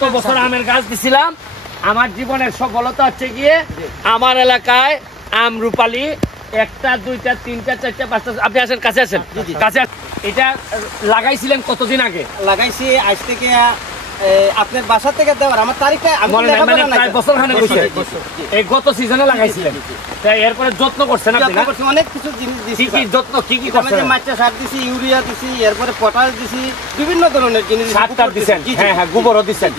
গত বছর আমের গাছ দিছিলাম। আমার জীবনের সফলতা হচ্ছে গিয়ে আমার এলাকায় আম রূপালী 1টা 2টা 3টা 4টা 5টা। আপনি আসেন, কাছে আসেন, কাছে। এটা লাগাইছিলেন কতদিন আগে? লাগাইছি আজ থেকে আপনার বাসা থেকে দেওয়ার আমার তারিখটা আমি প্রায় বছর খানেক হয়েছে। এই গত সিজনে লাগাইছিলেন, তাই এরপরে যত্ন করছেন আপনি? না, অনেক কিছু জিনিস দিছি। কি যত্ন কি করছেন? মাচা সার দিছি, ইউরিয়া দিছি, এরপরে পটাশ দিছি, বিভিন্ন ধরনের জিনিস সার দিছেন। হ্যাঁ হ্যাঁ, গোবরও দিছেন।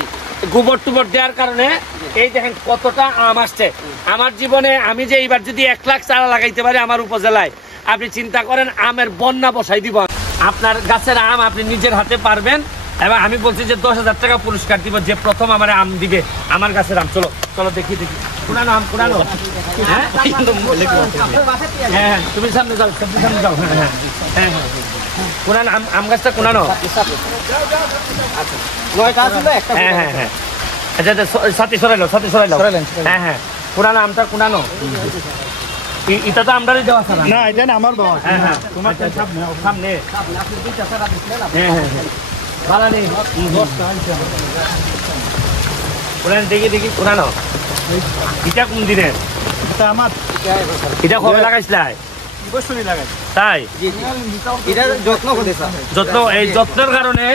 গোবর টুবর দেওয়ার কারণে এই দেখেন কতটা আম আসছে। আমার জীবনে আমি যে এইবার যদি 1 লাখ চারা লাগাইতে পারি আমার উপজেলায়, আপনি চিন্তা করেন আমের বন্যা বসাই দিব। আপনার গাছের আম আপনি নিজের হাতে পারবেন, এবং আমি বলছি যে 10,000 টাকা পুরস্কার দিব যে প্রথম আমার আম দিবে, আমার গাছের আম। চলো চলো দেখি দেখি, পুরানো আম, পুরানো। হ্যাঁ হ্যাঁ, তুমি সামনে যাও, সামনে যাও। হ্যাঁ হ্যাঁ হ্যাঁ হ্যাঁ, পুরানো আম গাছটা কোনানো। হ্যাঁ হ্যাঁ হ্যাঁ, আচ্ছা সাথে সরাইলো, সাথে সরাইলো। হ্যাঁ হ্যাঁ, পুরানো আমটা কোনানো। এটা তো আমরাই দেওয়া আছে না? এটা না আমার দেওয়া। হ্যাঁ হ্যাঁ, তোমার সামনে। হ্যাঁ হ্যাঁ হ্যাঁ, ভালো নেই। পুরানো দেখি দেখি, পুরানো। এটা কোন দিনের? এটা আমার। এটা কবে লাগাইছিলাই? বছরই লাগাই। তাই? এটা যত্ন করে স্যার। যত্ন, এই যত্নের কারণে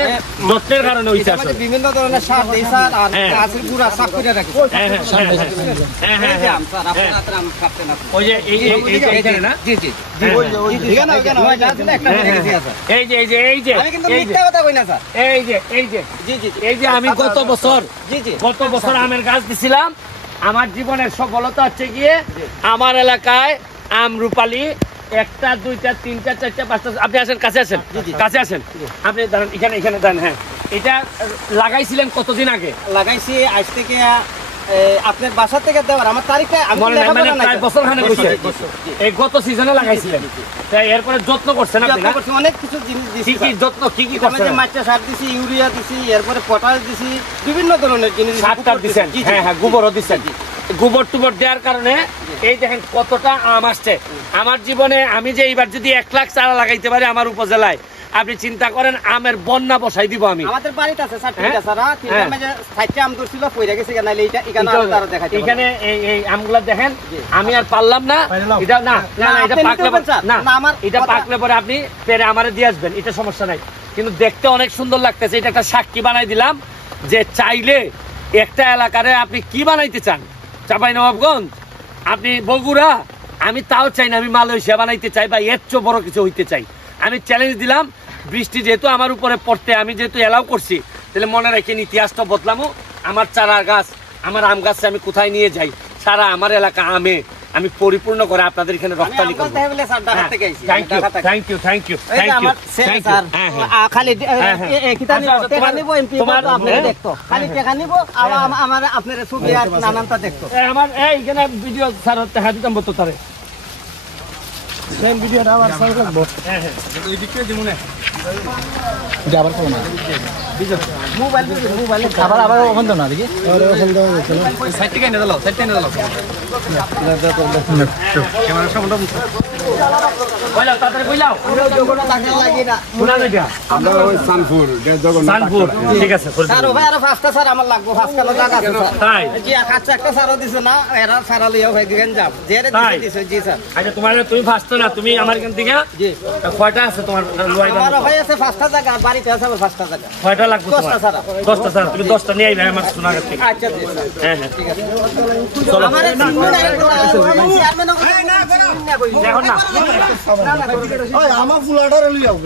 হইছে আসলে। বিভিন্ন ধরনের সার দেই স্যার, আর গাছের গুড়া সাফ করে রাখি। হ্যাঁ হ্যাঁ হ্যাঁ হ্যাঁ হ্যাঁ, আপনার আম কাটতে না। ওই যে এইখানে না? জি জি জি, এখানে একটা হয়ে গেছে স্যার। এই যে এই যে এই যে আমি কিন্তু মিথ্যা কথা কই না স্যার। এই যে জি জি এই যে আমি গত বছর আমের গাছ দিছিলাম। আমার জীবনের সফলতা হচ্ছে গিয়ে আমার এলাকায় আম রূপালী 1টা 2টা 3টা 4টা 5টা। আপনি আসেন, কাছে আসেন, কাছে আসেন। আপনি দাঁড়ান, এখানে দাঁড়ান। হ্যাঁ, এটা লাগাইছিলেন কতদিন আগে? লাগাইছি আজ থেকে আপনার বাসা থেকে দেওয়ার আমার তারিখটা আমি প্রায় বছর খানেক হয়েছে। এই গত সিজনে লাগাইছিলেন, তাই এরপরে যত্ন করছেন আপনি? না, অনেক কিছু জিনিস দিছি। কি যত্ন কি করছেন? মাচা সার দিছি, ইউরিয়া দিছি, এরপরে পটাশ দিছি, বিভিন্ন ধরনের জিনিস সার দিছেন। হ্যাঁ হ্যাঁ, গোবরও দিছেন। গোবর টুবর দেওয়ার কারণে এই দেখেন কতটা আম আসছে। আমার জীবনে আমি যে এইবার যদি 1 লাখ চারা লাগাইতে পারি আমার উপজেলায়, আপনি চিন্তা করেন আমের বন্যা বসাই দিব আমি। আমাদের বাড়িতে আছে স্যার, ঠিক আছে স্যার। তিনটা মেজে সাইডটা আম ধরছিল, পয়রা গেছে। নাইলে এটা এখানে আরো দেখাই। এখানে এই আমগুলা দেখেন, আমি আর পারলাম না। এটা না না, এটা পাকলে না, আমার এটা পাকলে পরে আপনি পেরে আমারে দিয়ে আসবেন, এটা সমস্যা নাই। কিন্তু দেখতে অনেক সুন্দর লাগতেছে। এটা একটা সাক্ষী বানাই দিলাম যে চাইলে একটা এলাকারে আপনি কি বানাইতে চান, চাঁপাইনবাবগঞ্জ, আপনি বগুড়া, আমি তাও চাই না, আমি মালয়েশিয়া বানাইতে চাই বা এর চেয়ে বড় কিছু হইতে চাই। আমি চ্যালেঞ্জ দিলাম, বৃষ্টি যেহেতু আমার উপরে পড়তে আমি যেহেতু এলাও করছি, তাহলে মনে রাখেন ইতিহাসটা বদলামো। আমার চারা গাছ, আমার আম গাছ আমি কোথায় নিয়ে যাই, সারা আমার এলাকা আমে আমি পরিপূর্ণ করে আপনাদের এখানে রপ্তানি করব। Thank you thank you thank you thank you. খালি টেকা নিব, এমপি আপনি দেখতো, খালি টেকা নিব, আমার আপনার ছবি আর নানানটা দেখতো। আমার এইখানে ভিডিও স্যার দেখা দিতাম বলতো তারে, সেম ভিডিওটা আবার সাইড রাখবো। হ্যাঁ হ্যাঁ, ওই দিকে দিমু না, এটা আবার করো না। মোবাইল আবার বন্ধ না দেখি, সাইড থেকে এনে দাও, সাইড থেকে এনে দাও। ক্যামেরা সামনে কইলা তাড়াতাড়ি কইলাও, যোগটা দেখা লাগে না। শোনা যাবে আমরা ওই সানপুর জগন্নাথ। ঠিক আছে স্যার। ভাই আরো 5টা স্যার আমার লাগবে, 5 কালো জায়গা আছে স্যার। তাই? জি, আচ্ছা একটা স্যারও দিছে না, এরা সারা লইয়া ভাই দিবেন যাব। জেরে দিছে। জি স্যার। আচ্ছা, তুমি ফার্স্ট না, তুমি আমার এখান থেকে জি। কয়টা আছে তোমার লুয়াই? আমার ভাই আছে 5টা জায়গা, বাড়িতে আছে 5টা জায়গা। কয়টা লাগবে? 10টা স্যার। 10টা স্যার, তুমি 10টা নিয়ে আইবে আমার সোনার কাছ থেকে। আচ্ছা জি স্যার। হ্যাঁ হ্যাঁ, ঠিক আছে। চলো। আমার চেয়ারম্যান দেখো না, আমার ফুলাটা লই যাও।